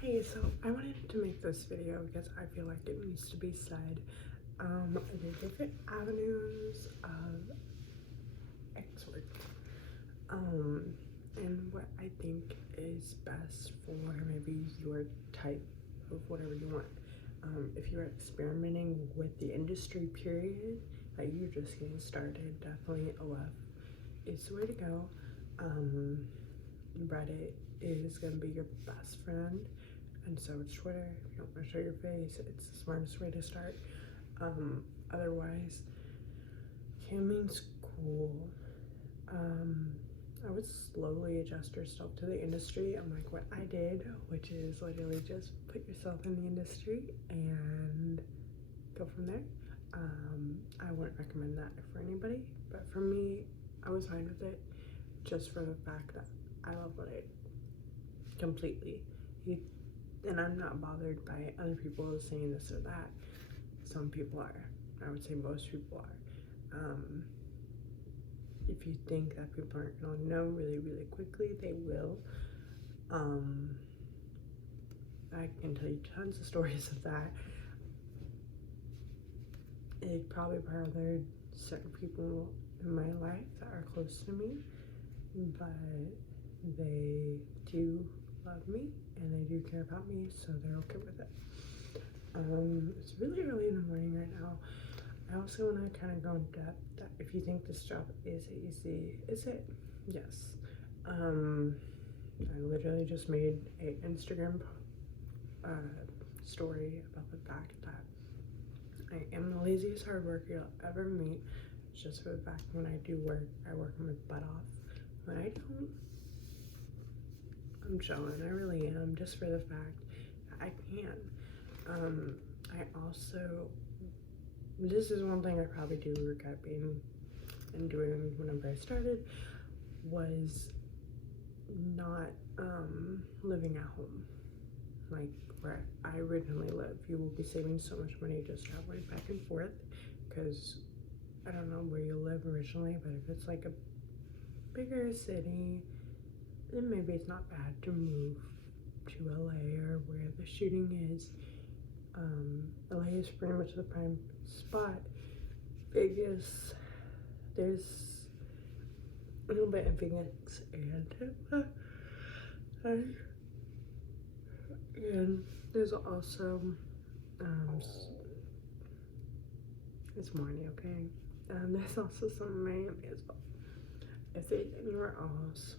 Hey, so I wanted to make this video because I feel like it needs to be said. The different avenues of X work. And what I think is best for maybe your type of whatever you want. If you're experimenting with the industry period, like you're just getting started, definitely OF is the way to go. Reddit is gonna be your best friend, and so is Twitter. If you don't want to show your face, it's the smartest way to start. Otherwise, camming's cool. I would slowly adjust yourself to the industry, unlike what I did, which is literally just put yourself in the industry and go from there. I wouldn't recommend that for anybody, but for me, I was fine with it just for the fact that I love what I completely. And I'm not bothered by other people saying this or that. Some people are. I would say most people are. If you think that people aren't gonna know really, really quickly, they will. I can tell you tons of stories of that. It probably bothered certain people in my life that are close to me, but they do love me and they do care about me, so they're okay with it. It's really early in the morning right now. I also want to kind of go in depth that if you think this job is easy, is it? Yes. I literally just made an Instagram story about the fact that I am the laziest hard worker you'll ever meet. It's just for the fact when I do work, I work my butt off. When I don't, I'm chilling. I really am, just for the fact that I can. I also, this is one thing I probably do regret being and doing whenever I started, was not living at home, like where I originally live. You will be saving so much money just traveling back and forth, because I don't know where you live originally, but if it's like a bigger city, then maybe it's not bad to move to LA or where the shooting is. LA is pretty much the prime spot. Vegas, there's a little bit in Phoenix and and there's also it's morning, okay? There's also some in Miami as well. If there's anywhere else,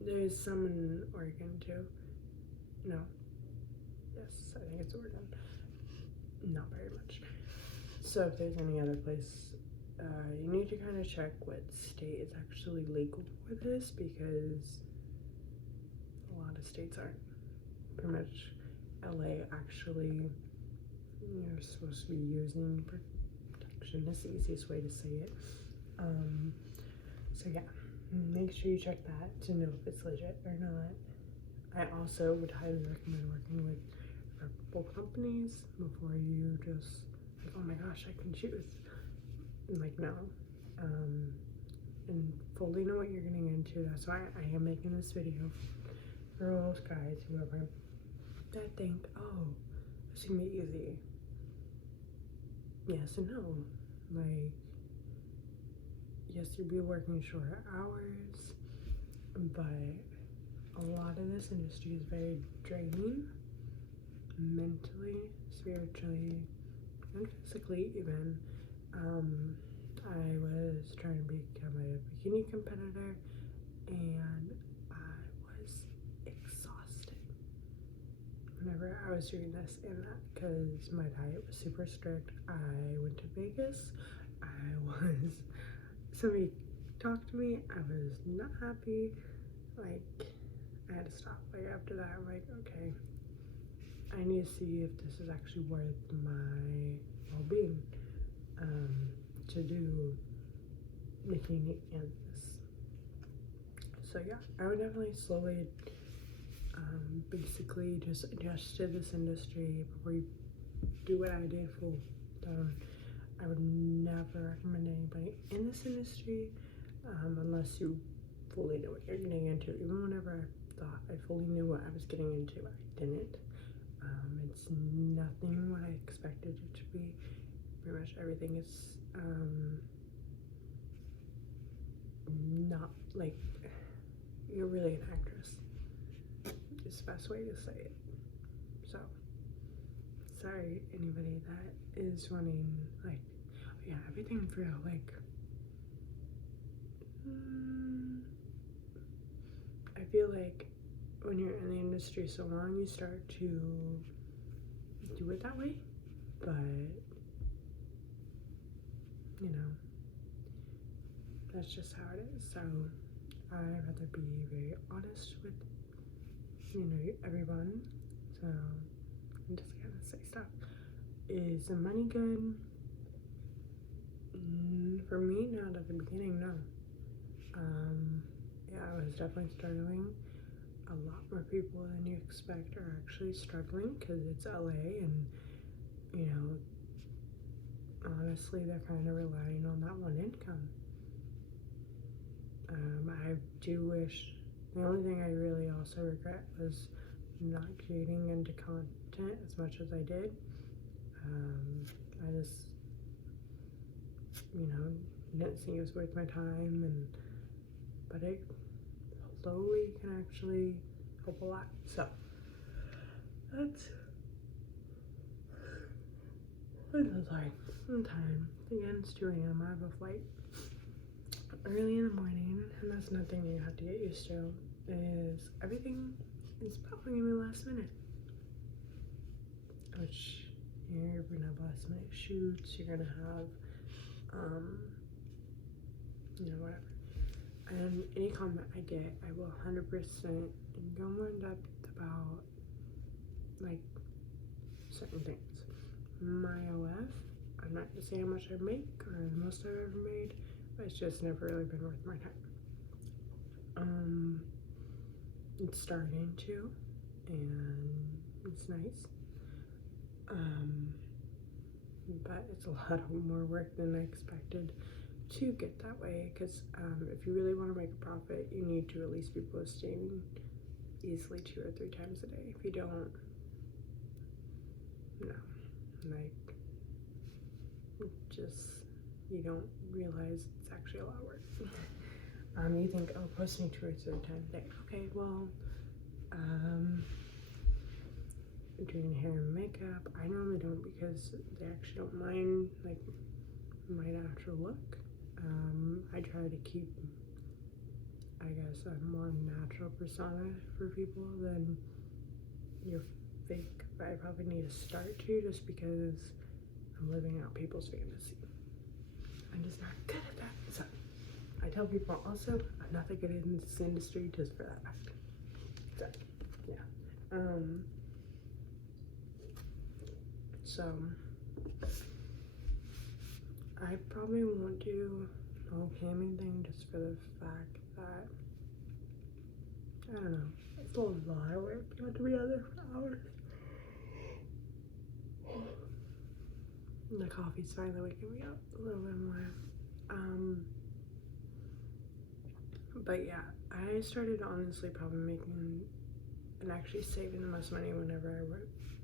there's some in Oregon too. No, yes, I think it's Oregon. Not very much. So if there's any other place, you need to kind of check what state is actually legal for this, because a lot of states aren't. Pretty much LA actually, you're supposed to be using protection. That's the easiest way to say it. So yeah, make sure you check that to know if it's legit or not. I also would highly recommend working with reputable companies before you just like, oh my gosh, I can choose. Like, no. And fully know what you're getting into. That's why I am making this video for girls, guys, whoever, that think, oh, it's gonna be easy. Yes and no. Like, yes, you'll be working shorter hours, but a lot of this industry is very draining, mentally, spiritually, and physically even. I was trying to become a bikini competitor, and I was exhausted whenever I was doing this and that, because my diet was super strict. I went to Vegas. Somebody talked to me. I was not happy. Like, I had to stop. Like, after that, I'm like, okay, I need to see if this is actually worth my well-being, to do bikini and this. So yeah, I would definitely slowly, basically just adjust to this industry before you do what I did full time. I would never recommend anybody in this industry, unless you fully know what you're getting into. Even whenever thought I fully knew what I was getting into. I didn't. It's nothing what I expected it to be. Pretty much everything is not like you're really an actress. Is the best way to say it. So sorry anybody that is running like everything for like I feel like when you're in the industry so long you start to do it that way, but you know that's just how it is. So I'd rather be very honest with everyone. So I'm just gonna say stuff. Is the money good? For me, not at the beginning, no. Yeah, I was definitely struggling. A lot more people than you expect are actually struggling because it's LA, and honestly, they're kind of relying on that one income. I do wish. The only thing I really also regret was not creating into content as much as I did. I just, didn't think it was worth my time, but it slowly can actually help a lot. So that's. I'm so sorry. I'm tired. Again, it's 2 a.m. I have a flight early in the morning, and that's nothing you have to get used to. Is everything is probably gonna be last minute, which you're gonna have last minute shoots. You're gonna have, whatever. And any comment I get, I will 100% go more in depth about like certain things. My OF, I'm not gonna say how much I make or the most I've ever made, but it's just never really been worth my time. It's starting to, and it's nice. But it's a lot more work than I expected to get that way, because if you really want to make a profit, you need to at least be posting easily 2 or 3 times a day. If you don't, no, like, you don't realize it's actually a lot of work. You think, oh, posting 2 or 3 times a day, okay, well, doing hair and makeup, I normally don't, because they actually don't mind like my natural look. I try to keep, I guess, a more natural persona for people than your fake, but I probably need to start to, just because I'm living out people's fantasy. I'm just not good at that. So I tell people also, I'm not that good in this industry just for that fact. So yeah. So I probably won't do the whole camming thing, just for the fact that, I don't know, it's a lot of work. You have to be out there for hours. The coffee's finally waking me up a little bit more. But yeah, I started honestly probably making and actually saving the most money whenever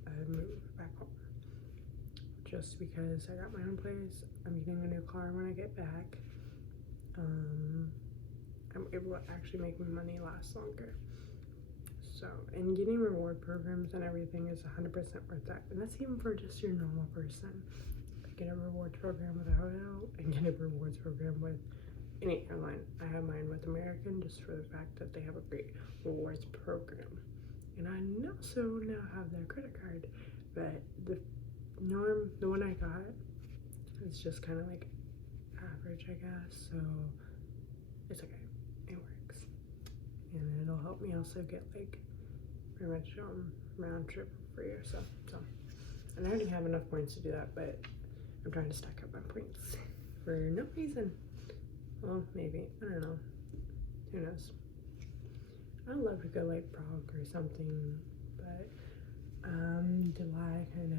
I moved back home. Just because I got my own place, I'm getting a new car when I get back. I'm able to actually make my money last longer. So, and getting reward programs and everything is 100% worth that. And that's even for just your normal person. Get a rewards program with a hotel and get a rewards program with any airline. I have mine with American, just for the fact that they have a great rewards program. And I also now have their credit card, but the one I got is just kind of like average, I guess, so it's okay, it works. And it'll help me also get like pretty much round trip free or so. And I already have enough points to do that, but I'm trying to stack up my points for no reason. Well, maybe, I don't know, who knows. I'd love to go like Prague or something, but July kind of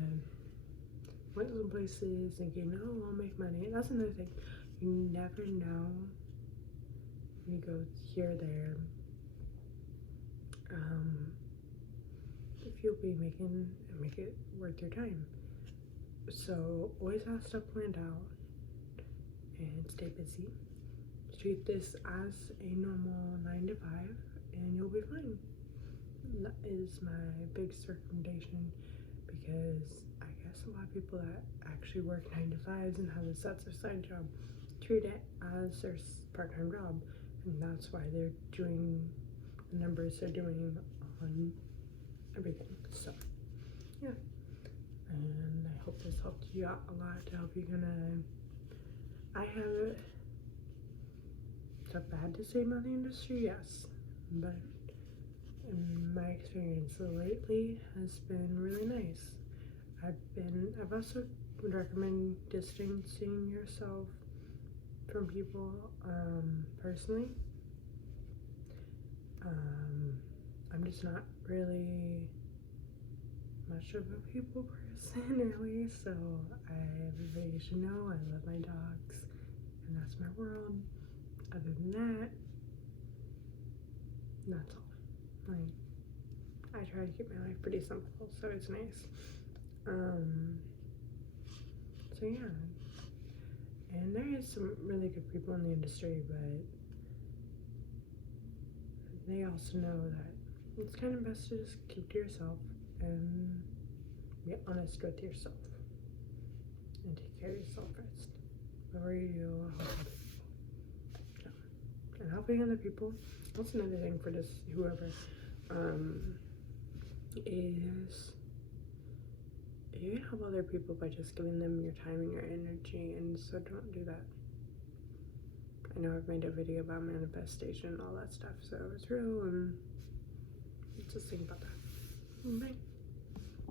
went to some places thinking, oh, I'll make money. That's another thing, you never know when you go here or there. if you'll be make it worth your time. So always have stuff planned out and stay busy. Treat this as a normal 9 to 5 and you'll be fine. That is my biggest recommendation, because I guess a lot of people that actually work 9 to 5s and have this as their side job treat it as their part-time job, and that's why they're doing the numbers they're doing on everything. So yeah, and I hope this helped you out a lot to help you I have stuff bad to say about the industry, yes, but in my experience lately has been really nice. I've also would recommend distancing yourself from people personally. I'm just not really much of a people person really, so everybody should know I love my dogs and that's my world. Other than that, that's all. Like, I try to keep my life pretty simple, so it's nice. So yeah, and there is some really good people in the industry, but they also know that it's kind of best to just keep to yourself and be honest with yourself and take care of yourself first. Whatever you do, and helping other people. That's another thing for this whoever is you can help other people by just giving them your time and your energy, and so don't do that. I know I've made a video about manifestation and all that stuff, so it's real, and just think about that. Bye.